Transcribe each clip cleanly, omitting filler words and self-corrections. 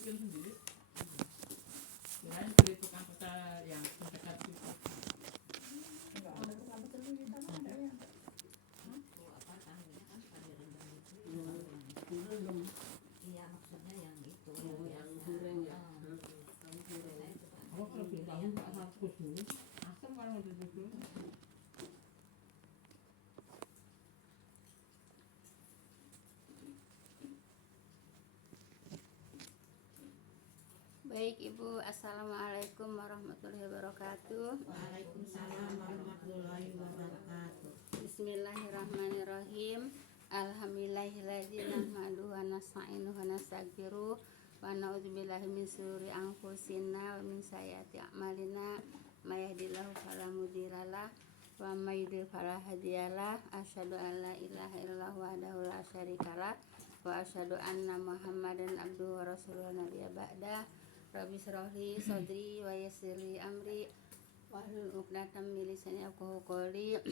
bikin sendiri. Kirain beli tukang pecah yang pencekat itu. Enggak ada tukang pecel di sana ada ya. Apa tahunya kan pada rendang itu Belum. iya maksudnya yang itu Yang goreng ya. saya suka Oh, kalau beli tahu nggak harus dulu. Asam kan waktu itu. Baik Ibu, Assalamualaikum warahmatullahi wabarakatuh. Waalaikumsalam warahmatullahi wabarakatuh. Bismillahirrahmanirrahim. Alhamdulillahilladzi nahmaduhu wa nasta'inuhu wa nastaghfiruh wa na'udzubillahi min syururi anfusina wa min sayyiati a'malina. May yahdihillahu fala mudhillalah wa may yudhlil fala hadiyalah. Asyhadu an la ilaha illallah wahdahu la syarikalah wa asyhadu anna Muhammadan abduhu wa rasuluhu nabiyya ba'da. Rabbi shrahli sadri wa yassirli amri wahlul 'uqdatam min lisani yafqahu qawli.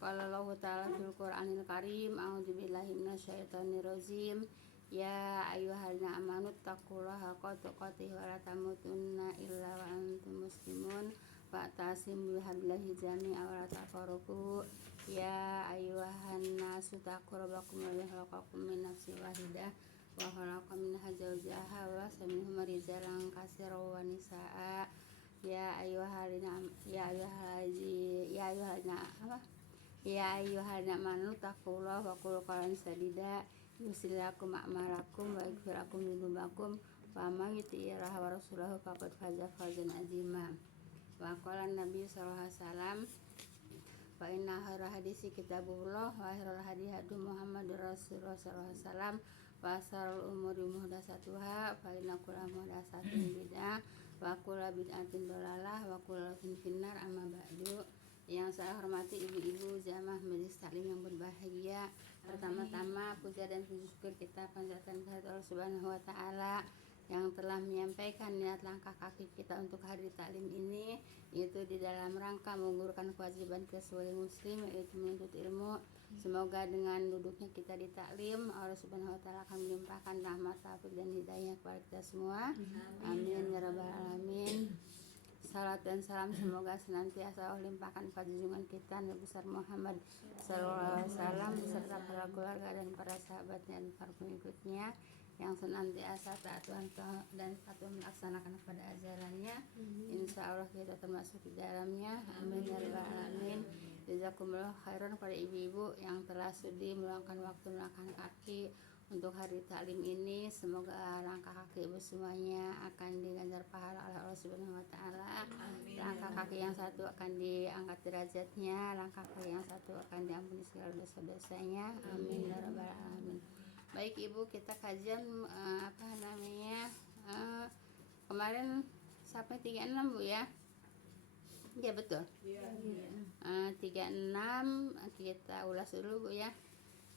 Qala Allahu ta'ala fil Qur'anil Karim, a'udzubillahi minasyaitonir rajim. Ya ayyuhallazina amanu taqullaha haqqa tuqatih wa la tamutunna illa wa antum muslimun. Wa'tasimu bihablillahi jami'an wa la tafarraqu. Ya ayyuhan nasu taqu rabbakum alladzi khalaqakum min nafsin wahidah wa khalaqa minha zawjaha wa basa minhuma rijalan katsiran wa nisaa. Ya ayyuhallazina amanu taqullaha wa qulu qawlan sadida yuslih lakum a'malakum wa yaghfir lakum dzunubakum wa may yuti'ir wa rasulahu faqad faza fawzan 'azima. Wa qala an-nabiy sallallahu alaihi wasallam fa inna khairal hadisi kitabullah wa khairal hadi hadi Muhammadur Rasulullah sallallahu alaihi wasallam wa syarrul umuri muhdatsatuha fa inna kulla muhdatsatin bid'ah wa kulla bid'atin dhalalah wa kulla finnar amma ba'du. Yang saya hormati ibu-ibu jamaah majelis taklim yang berbahagia. Pertama-tama puja dan puji syukur kita panjatkan kehadirat Allah Subhanahu wa taala yang telah menyampaikan niat langkah kaki kita untuk hari taklim ini, itu di dalam rangka menggugurkan kewajiban kita sebagai muslim, yaitu menuntut ilmu. Semoga dengan duduknya kita di taklim, Allah Subhanahu wa taala akan melimpahkan rahmat, taufik dan hidayah kepada kita semua. Amin ya rabbal alamin. Salat dan salam semoga senantiasa Allah limpahkan pada junjungan kita Nabi besar Muhammad sallallahu alaihi wasallam beserta para keluarga dan para sahabatnya dan para pengikutnya yang senantiasa taat dan patuh melaksanakan pada ajarannya. Insya Allah kita termasuk di dalamnya. Amin ya rabbal alamin. Jazakumullah khairan pada ibu-ibu yang telah sudi meluangkan waktu melangkahkan kaki untuk hari taklim ini. Semoga langkah kaki ibu semuanya akan diganjar pahala oleh Allah Subhanahu wa taala. Langkah kaki yang satu akan diangkat derajatnya, langkah kaki yang satu akan diampuni segala dosa-dosanya. Amin ya rabbal alamin. Baik ibu, kita kajian kemarin sampai 36 bu ya. Ya betul. 36 kita ulas dulu bu ya.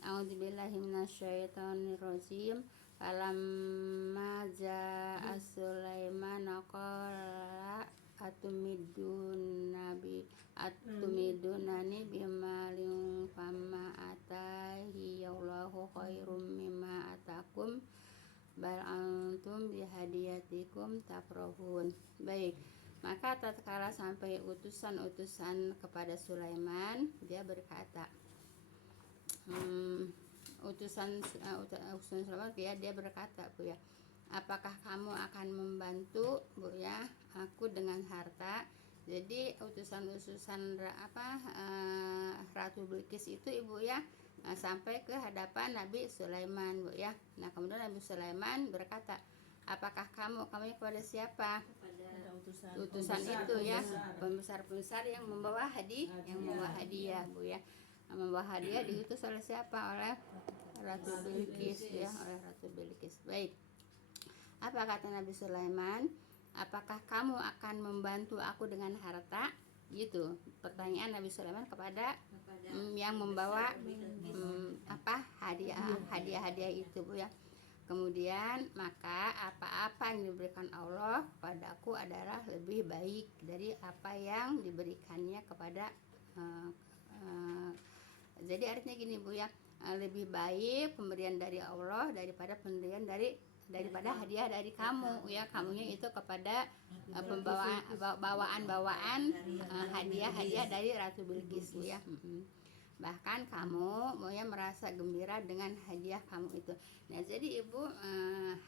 A'udzubillahi minasyaitonirrajim. Falamma jaa Sulaiman qala atumidunani bimalin fama atahi Allahu khairum mimma atakum bal antum bihadiyatikum tafrahun. Baik, maka tatkala sampai utusan-utusan kepada Sulaiman, dia berkata, utusan Sulaiman ya, dia berkata bu ya, apakah kamu akan membantu bu ya aku dengan harta? Jadi utusan-utusan Ratu Bilqis itu ibu ya sampai ke hadapan Nabi Sulaiman bu ya. Nah kemudian Nabi Sulaiman berkata, apakah kamu kepada siapa? kepada Utusan itu ya, pembesar-pembesar yang membawa hadiah bu ya. Membawa hadiah diutus oleh siapa? Oleh Ratu Bilqis ya, oleh Ratu Bilqis. Baik, apa kata Nabi Sulaiman? Apakah kamu akan membantu aku dengan harta? Gitu pertanyaan Nabi Sulaiman kepada yang membawa hadiah itu bu ya. Kemudian maka apa-apa yang diberikan Allah padaku adalah lebih baik dari apa yang diberikannya kepada jadi artinya gini bu ya, lebih baik pemberian dari Allah daripada pemberian dari daripada hadiah dari kamu ya, kamunya itu kepada bawaan hadiah dari Ratu Bilqis Bu ya. Bahkan kamu ya merasa gembira dengan hadiah kamu itu. Nah jadi ibu,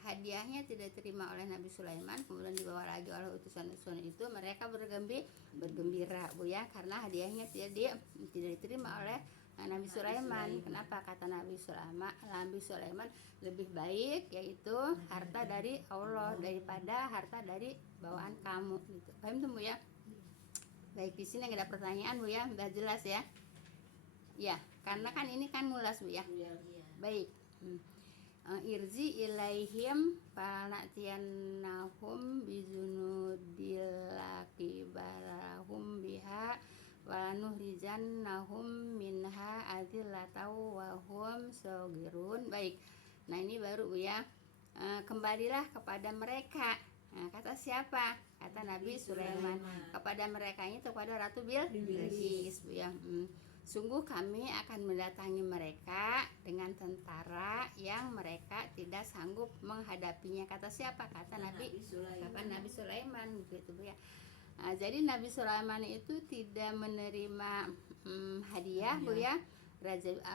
hadiahnya tidak diterima oleh Nabi Sulaiman, kemudian dibawa lagi oleh utusan-utusan itu, mereka bergembira Bu ya, karena hadiahnya tidak diterima oleh Nabi Sulaiman. Kenapa? Kata Nabi Sulaiman lebih baik yaitu harta dari Allah daripada harta dari bawaan kamu gitu. Paham tuh Bu ya? Baik, di sini nggak ada pertanyaan Bu ya, udah jelas ya. Ya, karena kan ini kan mulas Bu ya. Baik. Irji ilaihim fanatiyannahum bizunudillaki barahum biha wanuhrijannahum minha adillatau wa hum sagirun. Baik. Nah, ini baru Bu ya. Kembalilah kepada mereka. Nah, kata siapa? Kata Nabi Sulaiman. Kepada mereka itu kepada Ratu Bilqis Bu ya. Sungguh kami akan mendatangi mereka dengan tentara yang mereka tidak sanggup menghadapinya. Kata siapa? Kata Nabi Sulaiman gitu Bu ya. Nah, jadi Nabi Sulaiman itu tidak menerima hadiah Bu ya.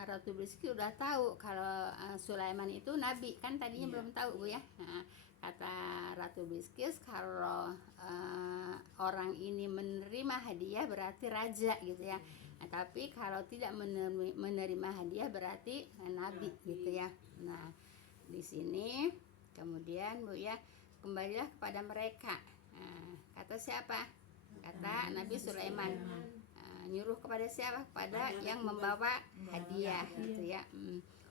Ratu Bilqis udah tahu kalau Sulaiman itu nabi, kan tadinya belum tahu Bu ya. Nah, kata Ratu Bilqis kalau orang ini menerima hadiah berarti raja gitu ya. Nah, tapi kalau tidak menerima hadiah berarti nabi gitu ya. Nah, di sini kemudian Bu ya, kembalilah kepada mereka. Nah, kata siapa? Kata Nabi Sulaiman. Nyuruh kepada siapa? Kepada yang membawa hadiah gitu ya.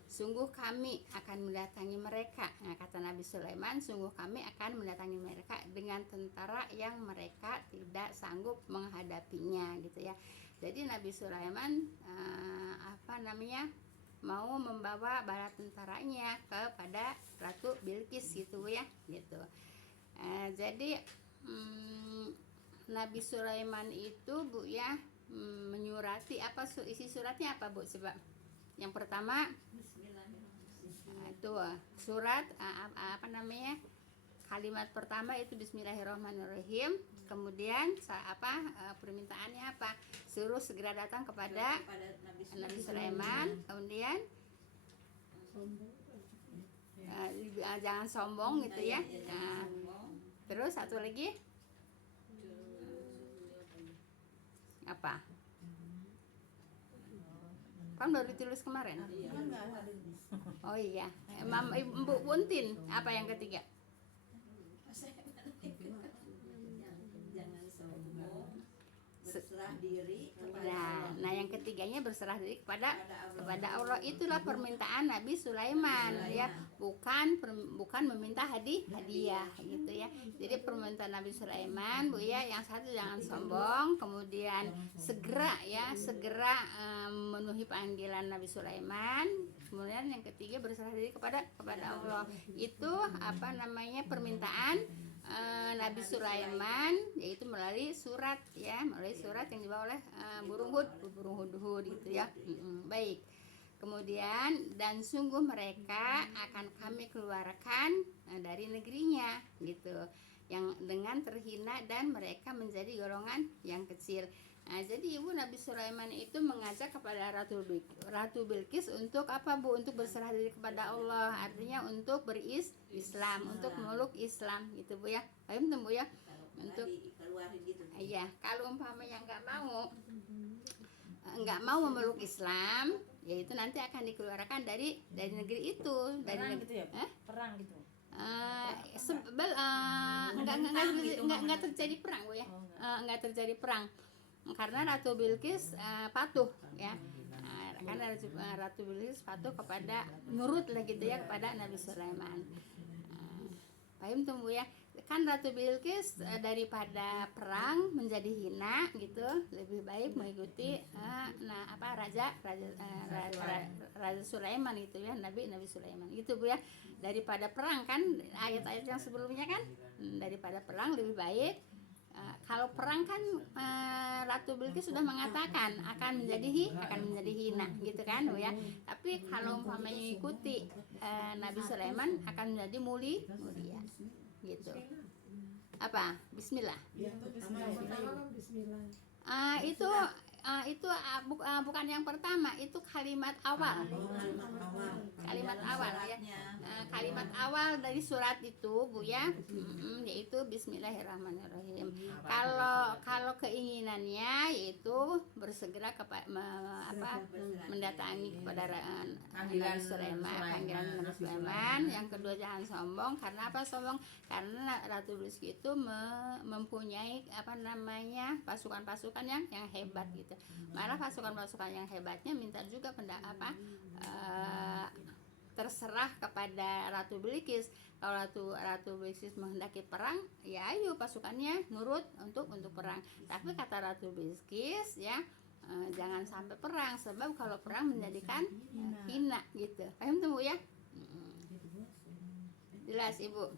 Sungguh kami akan mendatangi mereka. Nah, kata Nabi Sulaiman, sungguh kami akan mendatangi mereka dengan tentara yang mereka tidak sanggup menghadapinya gitu ya. Jadi Nabi Sulaiman mau membawa bala tentaranya kepada Ratu Bilqis gitu ya, gitu. Jadi Nabi Sulaiman itu Bu ya, menyurati apa, isi suratnya apa Bu? Sebab yang pertama itu surat kalimat pertama itu Bismillahirrahmanirrahim. Kemudian permintaannya apa? Suruh segera datang kepada Nabi Sulaiman. Kemudian jangan sombong gitu ya. Nah, terus satu lagi apa? Kan baru ditulis kemarin. Oh iya, Ibu Puntin apa yang ketiga? Berserah diri kepada Nah, yang ketiganya berserah diri kepada Allah. Itulah permintaan Nabi Sulaiman ya, bukan meminta hadiah gitu ya. Jadi permintaan Nabi Sulaiman Bu ya, yang satu jangan sombong, kemudian segera memenuhi panggilan Nabi Sulaiman. Kemudian yang ketiga berserah diri kepada Allah. Itu permintaan Nabi Sulaiman, yaitu melalui surat yang dibawa oleh burung hudhud gitu ya. Baik. Kemudian dan sungguh mereka akan kami keluarkan dari negerinya gitu, yang dengan terhina dan mereka menjadi golongan yang kecil. Nah, jadi Ibu, Nabi Sulaiman itu mengajak kepada Ratu Bilqis untuk apa Bu? Untuk berserah diri kepada Allah, artinya untuk Islam, untuk memeluk Islam gitu Bu ya. Paham tuh Bu ya? Untuk gitu. Iya, kalau umpamanya nggak mau memeluk Islam, yaitu nanti akan dikeluarkan dari negeri itu, dari Perang negeri gitu ya? Perang gitu. Nggak terjadi perang Bu ya. Nggak terjadi perang karena Ratu Bilqis patuh ya. Karena Ratu Bilqis patuh kepada, nurut lah gitu ya kepada Nabi Sulaiman. Paham tuh Bu ya? Kan Ratu Bilqis daripada perang menjadi hina gitu, lebih baik mengikuti Raja Sulaiman itu ya, Nabi Sulaiman gitu Bu ya. Daripada perang, kan ayat-ayat yang sebelumnya kan, daripada perang lebih baik kalau perang kan Ratu Bilqis sudah mengatakan akan menjadi hina gitu kan Bu ya. Tapi kalau umpamanya mengikuti Nabi Sulaiman akan menjadi mulia gitu. Apa? Bismillah. Itu bukan yang pertama, itu kalimat awal. Kalimat awal ya. Kalimat awal dari surat itu Bu ya, yaitu Bismillahirrahmanirrahim. Kalau keinginannya yaitu bersegera mendatangi kepada Nabi Sulaiman, panggilan Nabi Sulaiman. Yang kedua jangan sombong. Karena apa sombong? Karena Ratu Bilqis itu mempunyai pasukan-pasukan yang hebat gitu. Malah pasukan-pasukan yang hebatnya minta juga terserah kepada Ratu Bilqis. Kalau Ratu Bilqis menghendaki perang, ya ayo pasukannya nurut untuk perang. Tapi kata Ratu Bilqis ya, jangan sampai perang, sebab kalau perang menjadikan hina gitu. Paham tuh Bu ya? Jelas Ibu?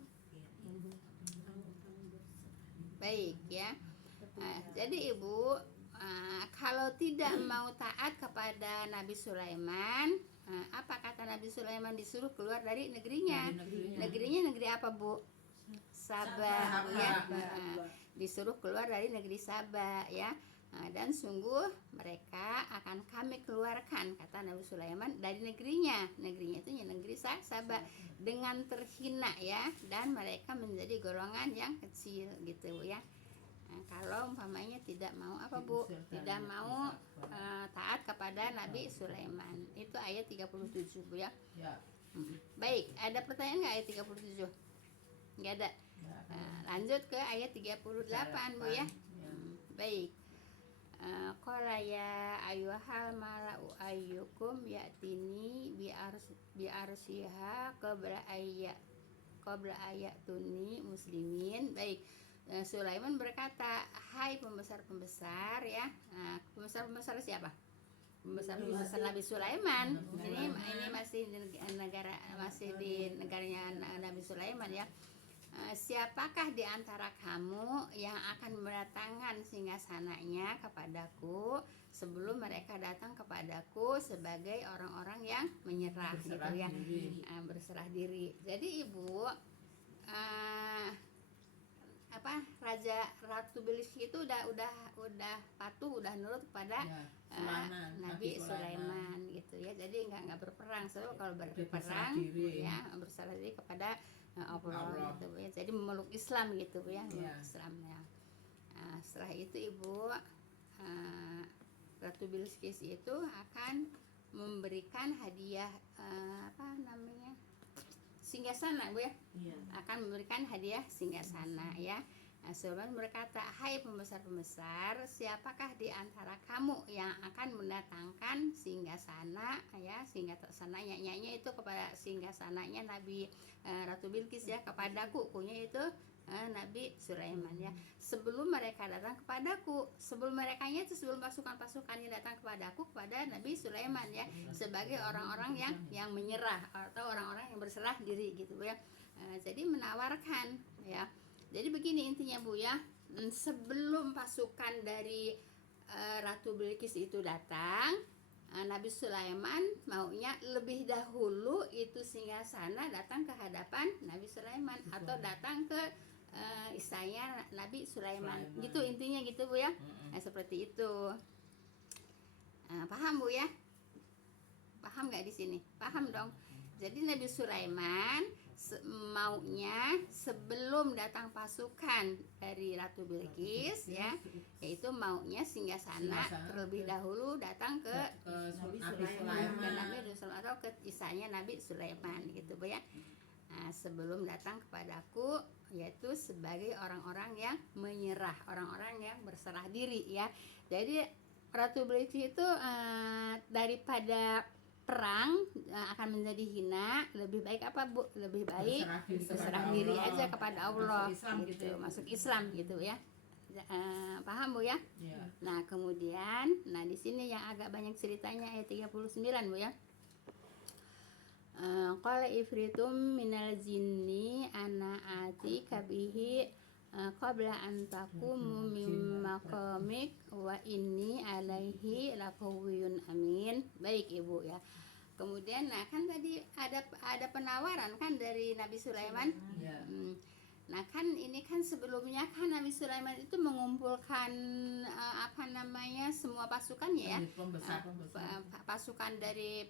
Baik ya. Jadi Ibu, kalau tidak mau taat kepada Nabi Sulaiman, apa kata Nabi Sulaiman? Disuruh keluar dari negerinya. Negerinya negeri apa Bu? Sabah ya. Disuruh keluar dari negeri Sabah ya. Dan sungguh mereka akan kami keluarkan, kata Nabi Sulaiman, dari negerinya. Negerinya itu negeri Sabah dengan terhina ya, dan mereka menjadi golongan yang kecil gitu Bu ya. Kalau umpamanya tidak mau apa Bu? Tidak mau taat kepada Nabi Sulaiman. Itu ayat 37 Bu ya. Baik, ada pertanyaan nggak ayat 37? Nggak ada. Lanjut ke ayat 38 Bu ya. Baik. Qala ya ayyuhal mala'u ayyukum ya'tini bi arsiha qabla ayatuni muslimin. Baik. Sulaiman berkata, hai pembesar-pembesar ya. Pembesar siapa? Pembesar Nabi Sulaiman. Ini masih di negaranya Nabi Sulaiman ya. Siapakah di antara kamu yang akan mendatangkan singgasananya kepadaku sebelum mereka datang kepadaku sebagai orang-orang yang menyerah gitu ya, berserah diri. Jadi Ibu, Raja Ratu Bilqis itu udah patuh, udah nurut kepada Nabi Sulaiman gitu ya. Jadi nggak berperang. So kalau berperang ya berserah diri kepada Allah gitu ya. Jadi memeluk Islam gitu ya, Islam ya. Setelah itu Ibu, Ratu Bilqis itu akan memberikan hadiah singgasana Bu ya. Akan memberikan hadiah singgasana ya. Sulaiman berkata, hai pembesar-pembesar, siapakah di antara kamu yang akan mendatangkan singgasana ya, singgasananya itu kepada singgasananya Nabi Ratu Bilqis ya, kepadaku, kunya itu Nabi Sulaiman ya. Sebelum mereka datang kepadaku, sebelum pasukan-pasukannya datang kepadaku, kepada Nabi Sulaiman ya, sebagai orang-orang yang menyerah atau orang-orang yang berserah diri gitu ya. Jadi menawarkan ya. Jadi begini intinya Bu ya, sebelum pasukan dari Ratu Bilqis itu datang, Nabi Sulaiman maunya lebih dahulu itu singgasana datang ke hadapan Nabi Sulaiman atau datang ke istana Nabi Sulaiman. Gitu intinya gitu Bu ya. Seperti itu. Paham Bu ya? Paham nggak di sini? Paham dong. Jadi Nabi Sulaiman maunya sebelum datang pasukan dari Ratu Bilqis ya, yaitu maunya singgasana terlebih dahulu datang ke Nabi Sulaiman atau ke istana Nabi Sulaiman gitu Bu ya. Sebelum datang kepadaku, yaitu sebagai orang-orang yang menyerah, orang-orang yang berserah diri ya. Jadi Ratu Bilqis itu daripada perang akan menjadi hina, lebih baik apa Bu? Lebih baik berserah diri aja kepada Allah gitu, masuk Islam gitu ya. Paham Bu ya? Nah kemudian, di sini yang agak banyak ceritanya ayat 39 Bu ya. Qala ifritum minal jinni ana atika bihi qabla an taqumu min maqamik wa inni alaihi laqawiyyun amin. Baik Ibu ya. Kemudian nah kan tadi ada penawaran kan dari Nabi Sulaiman. Ya. Nah kan ini kan sebelumnya kan Nabi Sulaiman itu mengumpulkan semua pasukannya ya. Pembesar. Pasukan dari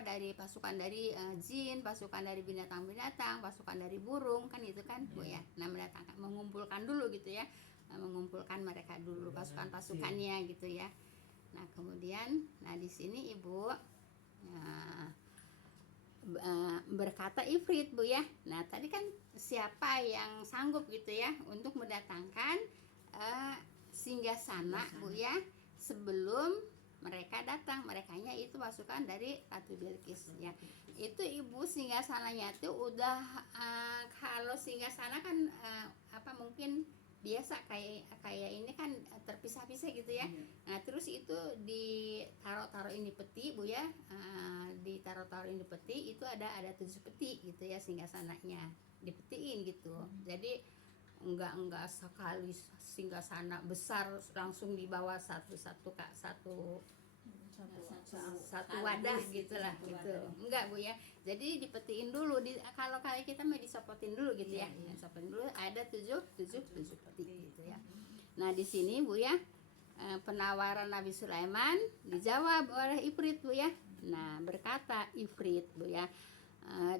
dari pasukan dari jin, pasukan dari binatang-binatang, pasukan dari burung kan itu kan Bu ya. Nah mengumpulkan dulu gitu ya. Mengumpulkan mereka dulu pasukan-pasukannya gitu ya. Nah kemudian di sini Ibu berkata Ifrit Bu ya. Nah tadi kan siapa yang sanggup gitu ya untuk mendatangkan singgasana Bu ya sebelum mereka datang. Merekanya itu pasukan dari Ratu Bilqis ya. Itu Ibu singgasananya itu udah kalau singgasana kan mungkin biasa kayak ini kan terpisah-pisah gitu ya. Nah terus itu ditaruh-taruhin di peti Bu ya. Ditaruh-taruhin di peti itu ada 7 peti gitu ya singgasananya dipetiin gitu. Jadi enggak sekali singgasana besar langsung dibawa satu wadah gitulah gitu. Enggak Bu ya. Jadi dipetiin dulu kalau kayak kita mah disopotin dulu gitu ya. Disopotin dulu ada 7 peti gitu ya. Nah, di sini Bu ya penawaran Nabi Sulaiman dijawab oleh Ifrit Bu ya. Nah, berkata Ifrit Bu ya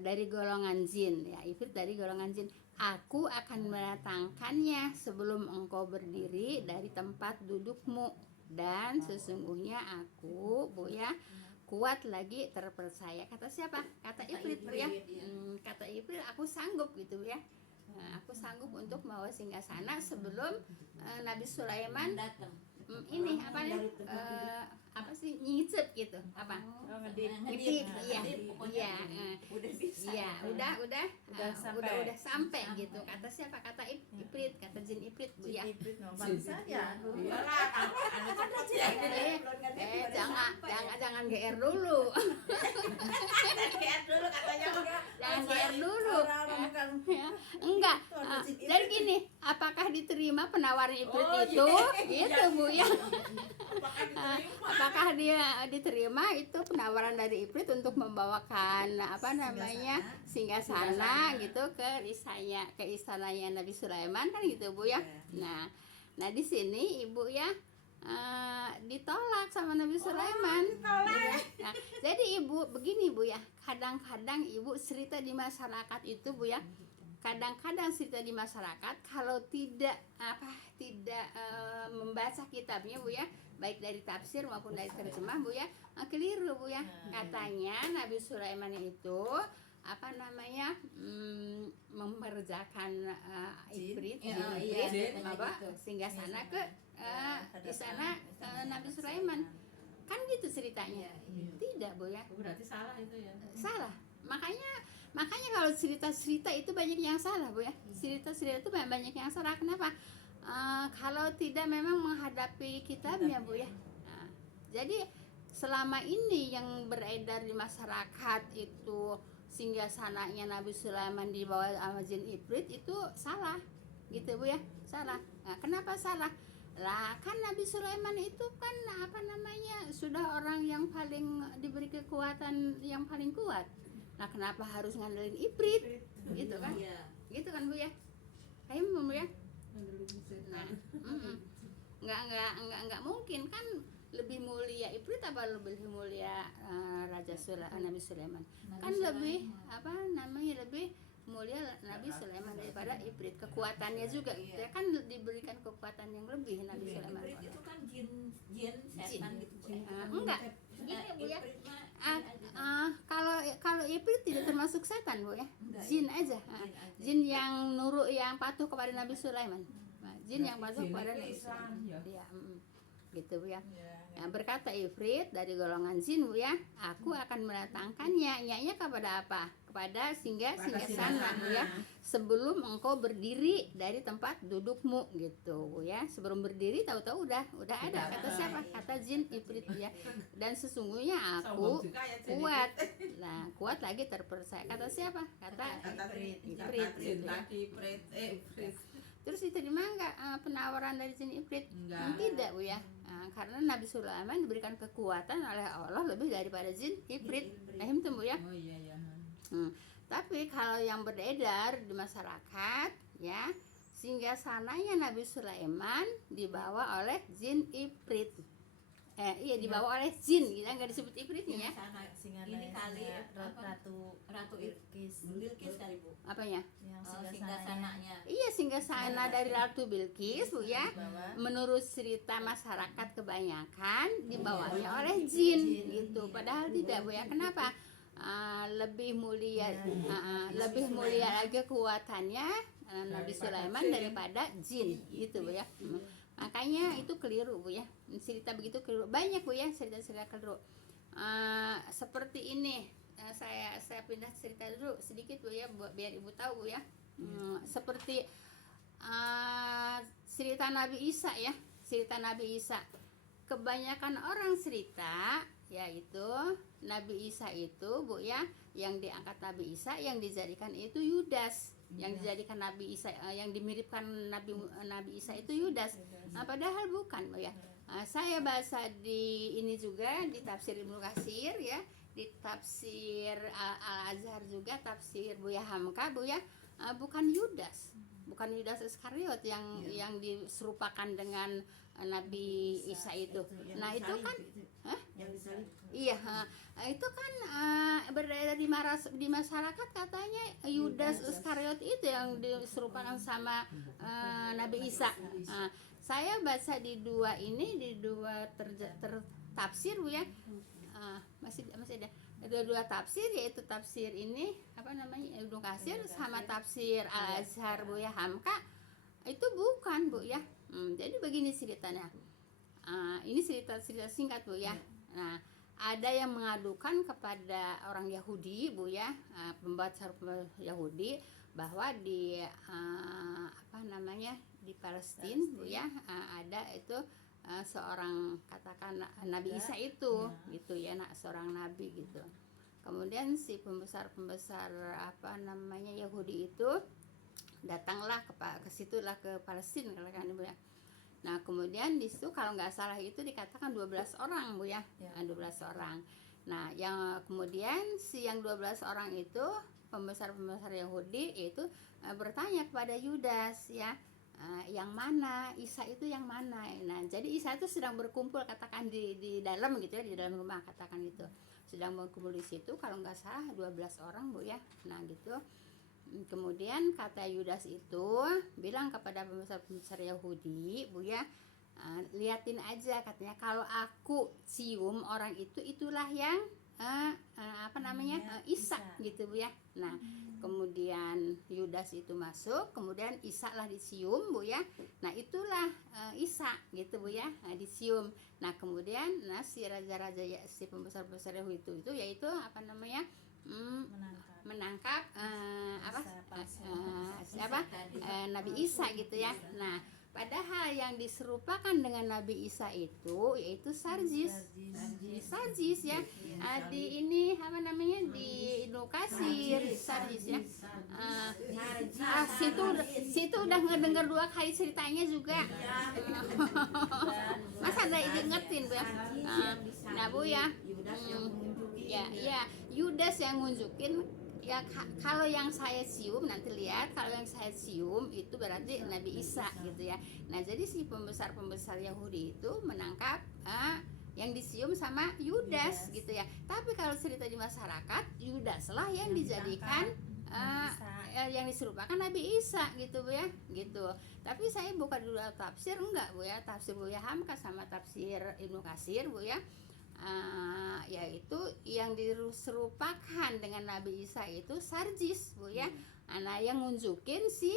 dari golongan jin ya. Ifrit dari golongan jin, aku akan mendatangkannya sebelum engkau berdiri dari tempat dudukmu, dan sesungguhnya aku Bu ya kuat lagi terpercaya. Kata siapa? Kata Ifrit Bu ya. Kata Ifrit, aku sanggup gitu ya. Aku sanggup untuk membawa singgasana sebelum Nabi Sulaiman datang. Ini nyicip gitu ngedip udah sampai gitu. Kata siapa? Kata Ifrit, kata jin Ifrit Bu ya. Jangan GR dulu. Jangan GR dulu. Enggak. Jadi gini, apakah diterima penawaran Ifrit itu? Gitu Bu ya. Apakah dia diterima itu penawaran dari Ifrit untuk membawakan singgasana gitu ke istananya Nabi Sulaiman kan gitu Bu ya. Nah di sini Ibu ya ditolak sama Nabi Sulaiman. Nah, jadi Ibu begini Bu ya, kadang-kadang Ibu cerita di masyarakat itu Bu ya. Kadang-kadang cerita di masyarakat kalau tidak membaca kitabnya Bu ya, baik dari tafsir maupun dari terjemah Bu ya, keliru Bu ya. Katanya Nabi Sulaiman itu memperjakan Ifrit singgasana ke istana Nabi Sulaiman. Kan gitu ceritanya. Tidak Bu ya. Berarti salah itu ya. Salah. Makanya kalau cerita-cerita itu banyak yang salah Bu ya. Cerita-cerita itu banyak yang salah. Kenapa? Kalau tidak memang menghadapi kitabnya Bu ya. Nah, jadi selama ini yang beredar di masyarakat itu singgasananya Nabi Sulaiman di bawah jin Ifrit itu salah. Gitu Bu ya. Salah. Nah, kenapa salah? Lah kan Nabi Sulaiman itu kan sudah orang yang paling diberi kekuatan yang paling kuat. Nah kenapa harus ngandelin Ifrit? Gitu kan? Gitu kan Bu ya? Paham Bu ya? Nah, enggak mungkin kan, lebih mulia Ifrit apa lebih mulia Nabi Sulaiman? Kan lebih lebih mulia Nabi Sulaiman daripada Ifrit. Kekuatannya juga gitu ya, kan diberikan kekuatan yang lebih Nabi Sulaiman. Ifrit itu kan jin setan gitu. Enggak. Gini Bu ya. Kalau Ifrit tidak termasuk setan Bu ya. Jin aja. Jin yang nurut, yang patuh kepada Nabi Sulaiman. Jin yang patuh kepada Nabi Sulaiman. Ya, gitu Bu ya. Nah, berkata Ifrit dari golongan jin Bu ya, aku akan mendatangkannya. Nyanya kepada apa? Kepada singgasana Bu ya, sebelum engkau berdiri dari tempat dudukmu gitu Bu ya. Sebelum berdiri tahu-tahu udah ada. Kata siapa? Kata jin Ifrit ya. Dan sesungguhnya aku kuat. Nah, kuat lagi terpercaya. Kata siapa? Kata Ifrit gitu ya. Terus diterima enggak penawaran dari jin ifrit? Enggak. Tidak Bu ya. Karena Nabi Sulaiman diberikan kekuatan oleh Allah lebih daripada jin ifrit. Paham tuh Bu ya? Oh iya ya. Tapi kalau yang beredar di masyarakat ya, singgasananya Nabi Sulaiman dibawa oleh jin ifrit. Iya dibawa oleh jin, kita nggak disebut ifritnya ya. Ini kali Ratu Bilqis kali Bu. Apanya? yang Singgasananya. Iya singgasana dari Ratu Bilqis Bu ya. bawah. Menurut cerita masyarakat kebanyakan dibawanya oleh jin gitu. Padahal tidak Bu ya. Kenapa? Lebih mulia lagi kekuatannya Nabi Sulaiman daripada jin gitu Bu ya. Makanya itu keliru Bu ya. Cerita begitu keliru. Banyak Bu ya cerita-cerita keliru. Seperti ini. Saya pindah cerita dulu sedikit Bu ya biar Ibu tahu Bu ya. Seperti cerita Nabi Isa ya. Cerita Nabi Isa. Kebanyakan orang cerita yaitu Nabi Isa itu Bu ya, yang diangkat Nabi Isa yang dijadikan itu Yudas. Yang dijadikan Nabi Isa yang dimiripkan Nabi Isa itu Yudas. Padahal bukan Bu ya. Saya baca di ini juga di tafsir Ibnu Katsir ya, di tafsir Al-Azhar juga tafsir Buya Hamka Bu ya. Bukan Yudas. Bukan Yudas Iskariot yang diserupakan dengan Nabi Isa itu. Nah, itu kan Yang disalib. iya, itu kan beredar di masyarakat katanya Yudas Iskariot itu yang diserupakan sama Nabi Isa. Saya baca di dua tafsir Bu ya. Masih ada dua tafsir, yaitu tafsir ini apa namanya Ibnu Katsir sama tafsir Al-Azhar Bu ya Hamka. Itu bukan Bu ya. Jadi begini ceritanya. Ini cerita singkat Bu ya. Nah, ada yang mengadukan kepada orang Yahudi Bu ya, pembaca Yahudi bahwa di di Palestina Bu ya, ada itu seorang katakan Nabi Isa itu gitu ya, seorang nabi gitu. Kemudian si pembesar Yahudi itu datanglah ke situlah ke Palestina kan Bu ya. Nah, kemudian di situ kalau nggak salah itu dikatakan 12 orang Bu ya. 12 orang. Nah, yang kemudian yang 12 orang itu pembesar Yahudi itu bertanya kepada Yudas ya, yang mana Isa itu yang mana. Nah, jadi Isa itu sedang berkumpul katakan di dalam gitu ya, di dalam rumah katakan gitu. Sedang berkumpul di situ kalau nggak salah 12 orang Bu ya. Nah, gitu. Kemudian kata Yudas itu bilang kepada pembesar Yahudi Bu ya, liatin aja katanya, kalau aku cium orang itu itulah yang Isa gitu Bu ya. Nah, kemudian Yudas itu masuk, kemudian Isa lah dicium Bu ya. Nah, itulah Isa gitu Bu ya, dicium. Nah, kemudian si raja-raja si pembesar-pembesar Yahudi itu yaitu menangkap Nabi Isa gitu ya. Nah, padahal yang diserupakan dengan Nabi Isa itu yaitu Sarjis ya. Di ini di Ibnu Katsir Sarjis ya. Situ udah ngedenger 2 kali ceritanya juga. Masa ada diingetin Bu ya. Nah Bu ya. Ya, Yudas yang ngunjukin ya. Kalau yang saya cium nanti lihat, kalau yang saya cium itu berarti Nabi Isa gitu ya. Nah, jadi si pembesar Yahudi itu menangkap yang dicium sama Yudas gitu ya. Tapi kalau cerita di masyarakat, Yudas lah yang dijadikan yang diserupakan Nabi Isa gitu Bu ya, gitu. Tapi saya buka dulu tafsir enggak Bu ya, tafsir Buya Hamka sama tafsir Ibnu Katsir Bu ya. Yaitu yang diserupakan dengan Nabi Isa itu Sarjis Bu ya. Nah, yang ngunjukin si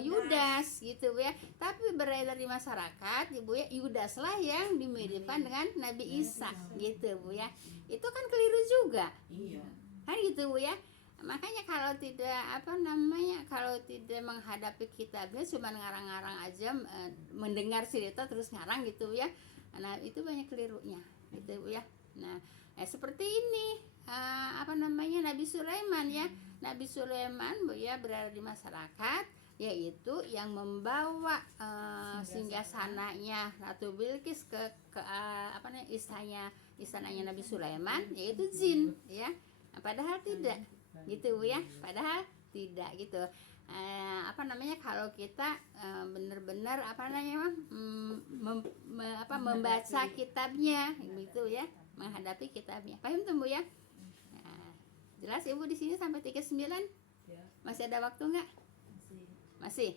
Yudas gitu Bu ya. Tapi beredar di masyarakat Bu ya, Yudas lah yang dimiripkan dengan Nabi Isa gitu Bu ya. Itu kan keliru juga. Iya. Kan gitu Bu ya. Makanya kalau tidak kalau tidak menghadapi kitabnya cuma ngarang-ngarang aja, mendengar cerita terus ngarang gitu ya. Nah, itu banyak kelirunya gitu Bu ya. Nah, seperti ini Nabi Sulaiman ya. Nabi Sulaiman Bu ya berada di masyarakat, yaitu yang membawa singgasananya Ratu Bilqis ke istananya Nabi Sulaiman, yaitu jin ya. Padahal tidak gitu ya, padahal tidak gitu. Kalau kita benar-benar membaca kitabnya gitu ya, menghadapi kitabnya. Paham tuh Bu ya? Nah, jelas Ibu di sini sampai 39? Ya, Masih ada waktu nggak? Masih.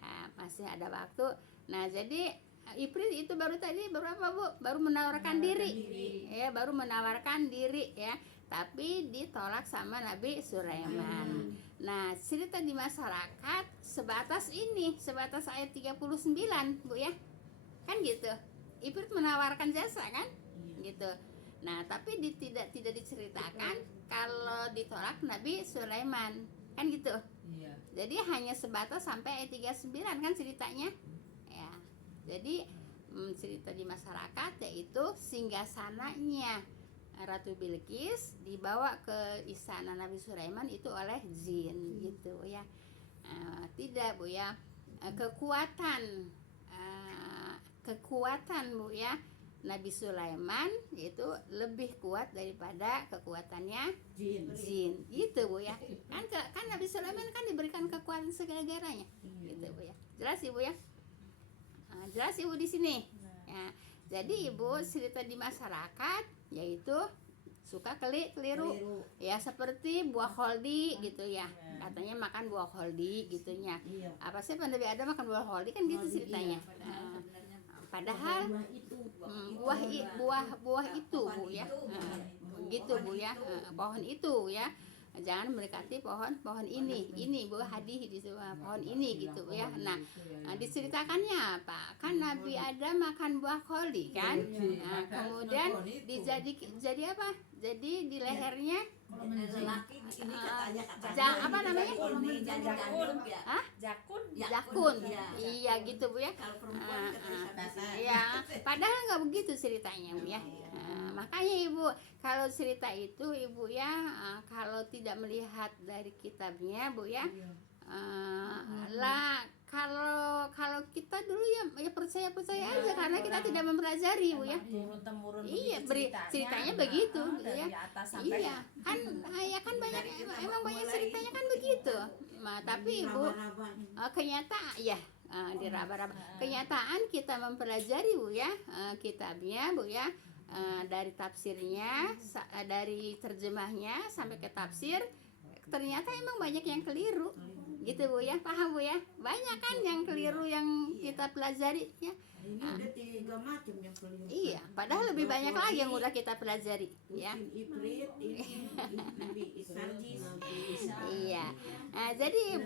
Nah, masih ada waktu. Nah, jadi Ifrit itu baru apa Bu? Baru menawarkan diri. Ya, baru menawarkan diri ya. Tapi ditolak sama Nabi Sulaiman. Nah, cerita di masyarakat sebatas ayat 39, Bu ya. Kan gitu. Ifrit menawarkan jasa kan? Gitu. Nah, tapi tidak diceritakan kalau ditolak Nabi Sulaiman. Kan gitu. iya. Jadi hanya sebatas sampai ayat 39 kan ceritanya. Ya. Jadi cerita di masyarakat yaitu singgasananya Ratu Bilqis dibawa ke istana Nabi Sulaiman itu oleh jin gitu ya. Tidak Bu ya. Kekuatan Bu ya, Nabi Sulaiman itu lebih kuat daripada kekuatannya jin. Gitu Bu ya. Kan Nabi Sulaiman kan diberikan kekuatan segala-galanya. Gitu Bu ya. Jelas Ibu ya? Jelas Ibu di sini. Ya. Jadi Ibu cerita di masyarakat yaitu suka keliru ya, seperti buah holdi gitu ya. Katanya makan buah holdi gitunya. Apa sih Nabi Adam makan buah holdi kan gitu ceritanya. Padahal buah itu Bu ya. Gitu Bu ya. Pohon itu ya. Jangan mendekati pohon ini Bu, hadis di pohon ini gitu ya. Nah, diceritakannya apa? Kan Nabi Adam makan buah holdi kan. Nah, kemudian jadi apa? Jadi di lehernya apa namanya? Jakun. Iya gitu Bu ya. Iya, padahal nggak begitu ceritanya Bu ya. Makanya Ibu kalau cerita itu Ibu ya, kalau tidak melihat dari kitabnya Bu ya, kalau kita dulu ya percaya aja karena kita tidak mempelajari Bu ya. Iya, ceritanya begitu gitu ya. Iya, kan banyak ceritanya kan begitu. Nah, tapi Ibu kenyataan ya diraba-raba. Kenyataan kita mempelajari Bu ya, kitabnya Bu ya. Dari tafsirnya, dari terjemahnya sampai ke tafsir, ternyata emang banyak yang keliru gitu Bu ya. Paham Bu ya? Banyak kan yang keliru yang kita pelajari ya. Ini udah 3 macam yang keliru. Iya, padahal lebih banyak lagi yang udah kita pelajari ya. Ifrit, ini Sarjis. Iya. Nah, jadi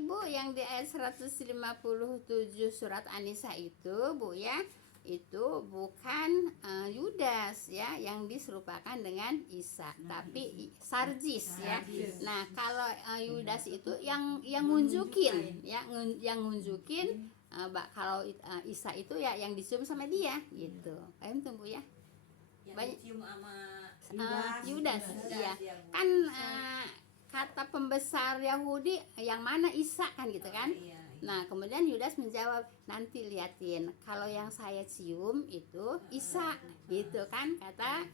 Ibu yang di ayat 157 surat An-Nisa itu Bu ya, itu bukan Yudas ya yang diserupakan dengan Isa, tapi Sarjis ya. Nah, kalau Yudas itu yang ngunjukin ya, yang ngunjukin kalau Isa itu ya yang dicium sama dia gitu. Paham tuh Bu ya? Banyak Yudas ya. Kan kata pembesar Yahudi yang mana Isa kan gitu kan. Nah, kemudian Yudas menjawab, nanti liatin, kalau yang saya cium itu Isa gitu kan, kata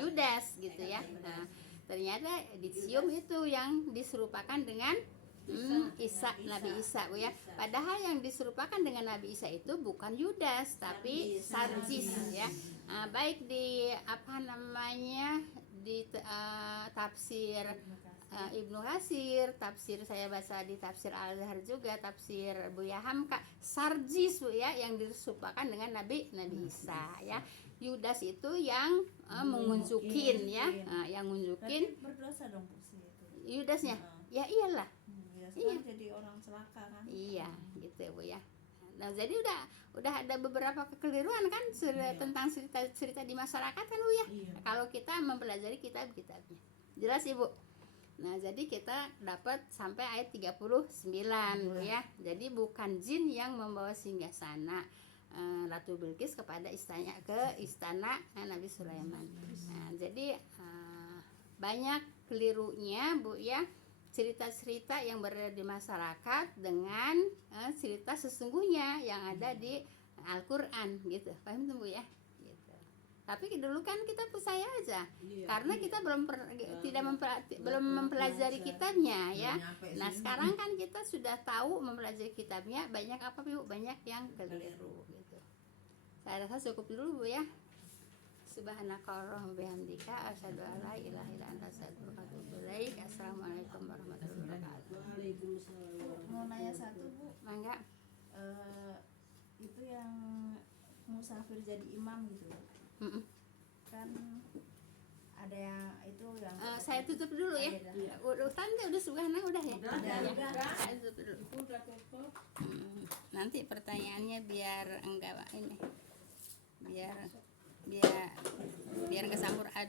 Yudas gitu ya. Nah, ternyata dicium itu yang diserupakan dengan Isa, Nabi Isa Bu ya. Padahal yang diserupakan dengan Nabi Isa itu bukan Yudas tapi Sarjis ya. Baik di di tafsir Ibnu Katsir, tafsir saya baca di tafsir Al-Azhar juga, tafsir Buya Hamka, Sarjis Bu ya yang diserupakan dengan Nabi Isa ya. Yudas itu yang mengunjukin ya, yang ngunjukin. Berdosa dong Bu sih itu. Yudasnya. Ya iyalah. Iya. Jadi orang celaka kan. Iya, gitu Bu ya. Nah, jadi udah ada beberapa kekeliruan kan tentang cerita di masyarakat kan Bu ya. Kalau kita mempelajari kitabnya. Jelas Ibu. Nah, jadi kita dapat sampai ayat 39 Bu ya. Jadi bukan jin yang membawa singgasana Ratu Bilqis ke istana Nabi Sulaiman. Nah, jadi banyak kelirunya Bu ya. cerita-cerita yang berada di masyarakat dengan cerita sesungguhnya yang ada di Al-Quran gitu. Paham tuh Bu ya? Gitu. Tapi dulu kan kita percaya aja Iya. karena kita belum mempelajari kitabnya ya. Nah sekarang kan kita sudah tahu mempelajari kitabnya, banyak apa Bu? Banyak yang keliru gitu. Saya rasa cukup dulu Bu ya. Subhanakallahumma bihamdika asyhadu an la ilaha illa anta astaghfiruka wa atubu ilaik. Assalamualaikum warahmatullahi wabarakatuh. Waalaikumsalam. Mau nanya satu Bu, Mangga. itu yang musafir jadi imam gitu Mm-mm. kan ada yang itu yang Saya tutup dulu ya. Ada. Udah subhanallah udah ya. Udah. Saya tutup dulu. Udah tutup. Nanti pertanyaannya biar enggak ini. Biar enggak campur aduk.